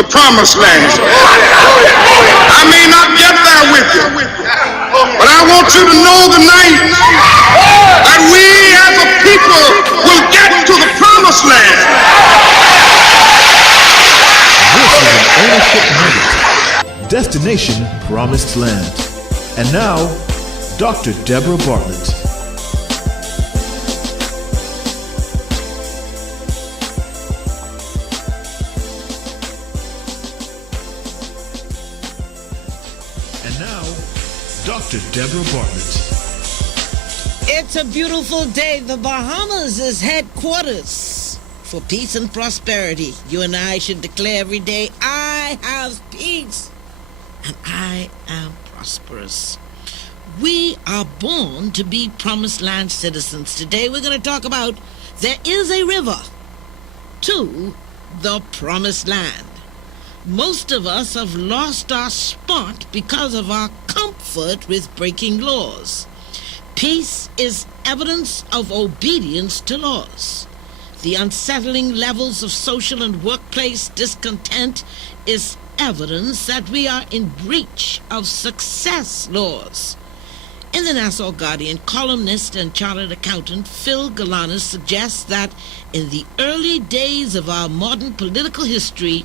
the promised land. I may not get there with you, but I want you to know tonight that we as a people will get to the promised land. This is an ownership nugget. Destination Promised Land. And now, Dr. Deborah Bartlett. And now, Dr. Deborah Bartlett. It's a beautiful day. The Bahamas is headquarters for peace and prosperity. You and I should declare every day, I have peace and I am prosperous. We are born to be promised land citizens. Today we're going to talk about there is a river to the promised land. Most of us have lost our spot because of our comfort with breaking laws. Peace is evidence of obedience to laws. The unsettling levels of social and workplace discontent is evidence that we are in breach of success laws. In the Nassau Guardian, columnist and chartered accountant Phil Galanis suggests that in the early days of our modern political history,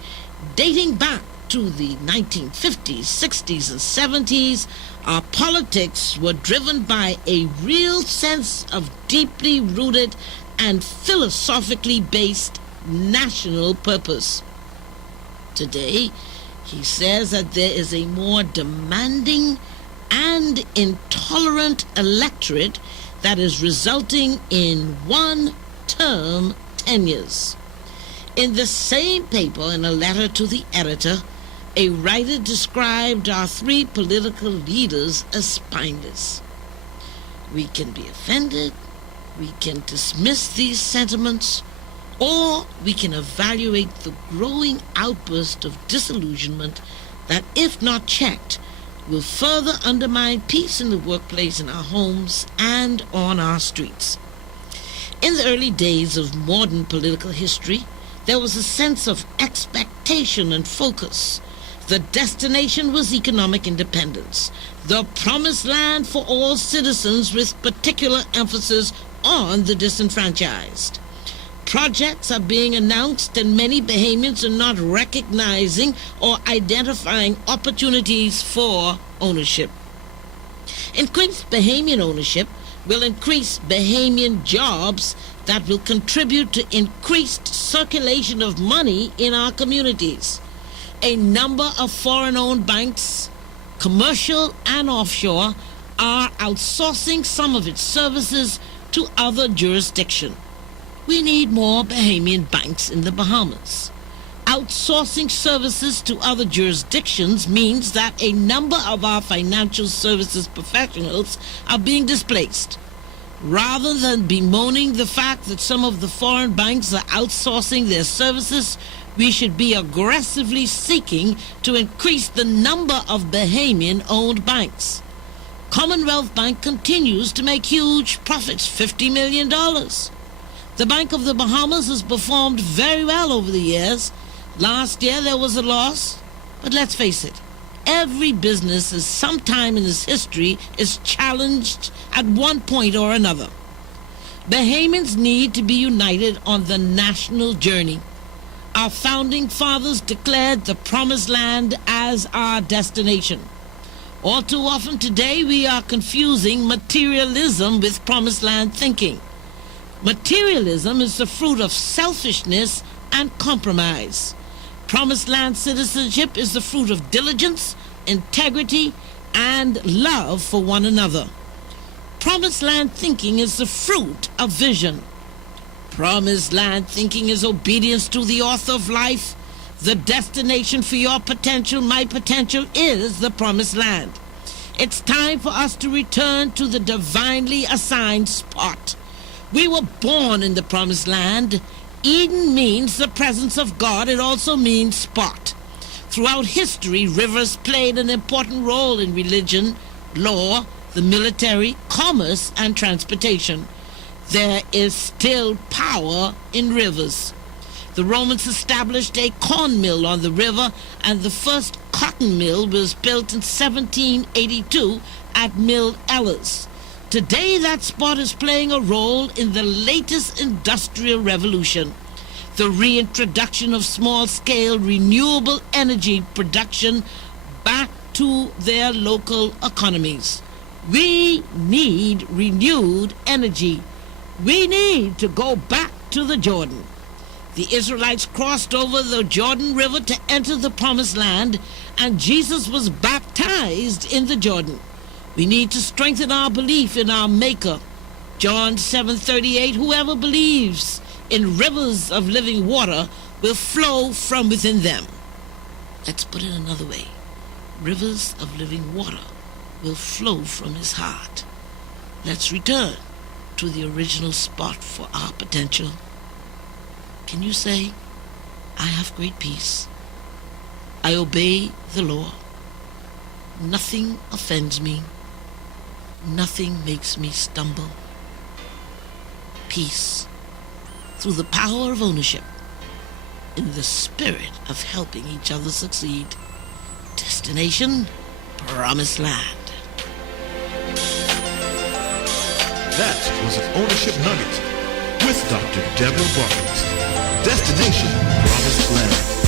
dating back to the 1950s, 60s, and 70s, our politics were driven by a real sense of deeply rooted and philosophically based national purpose. Today, he says that there is a more demanding and intolerant electorate that is resulting in one-term tenures. In the same paper, in a letter to the editor, a writer described our three political leaders as spineless. We can be offended, we can dismiss these sentiments, or we can evaluate the growing outburst of disillusionment that, if not checked, will further undermine peace in the workplace, in our homes, and on our streets. In the early days of modern political history, there was a sense of expectation and focus. The destination was economic independence, the promised land for all citizens with particular emphasis on the disenfranchised. Projects are being announced and many Bahamians are not recognizing or identifying opportunities for ownership. Increased Bahamian ownership will increase Bahamian jobs that will contribute to increased circulation of money in our communities. A number of foreign-owned banks, commercial and offshore, are outsourcing some of its services to other jurisdictions. We need more Bahamian banks in the Bahamas. Outsourcing services to other jurisdictions means that a number of our financial services professionals are being displaced. Rather than bemoaning the fact that some of the foreign banks are outsourcing their services, we should be aggressively seeking to increase the number of Bahamian-owned banks. Commonwealth Bank continues to make huge profits, $50 million. The Bank of the Bahamas has performed very well over the years. Last year there was a loss, but let's face it, every business at some time in its history is challenged at one point or another. Bahamians need to be united on the national journey. Our founding fathers declared the promised land as our destination. All too often today we are confusing materialism with promised land thinking. Materialism is the fruit of selfishness and compromise. Promised land citizenship is the fruit of diligence, integrity, and love for one another. Promised land thinking is the fruit of vision. Promised land thinking is obedience to the author of life. The destination for your potential, my potential, is the promised land. It's time for us to return to the divinely assigned spot. We were born in the promised land. Eden means the presence of God. It also means spot. Throughout history, rivers played an important role in religion, law, the military, commerce, and transportation. There is still power in rivers. The Romans established a corn mill on the river, and the first cotton mill was built in 1782 at Mill Ellis. Today, that spot is playing a role in the latest industrial revolution, the reintroduction of small-scale renewable energy production back to their local economies. We need renewed energy. We need to go back to the Jordan. The Israelites crossed over the Jordan River to enter the Promised Land, and Jesus was baptized in the Jordan. We need to strengthen our belief in our Maker. John 7:38, whoever believes in rivers of living water will flow from within them. Let's put it another way. Rivers of living water will flow from his heart. Let's return to the original spot for our potential. Can you say, I have great peace. I obey the law. Nothing offends me. Nothing makes me stumble. Peace through the power of ownership, in the spirit of helping each other succeed. Destination, Promised Land. That was an Ownership Nugget with Dr. Deborah Bartlett. Destination Promised Land.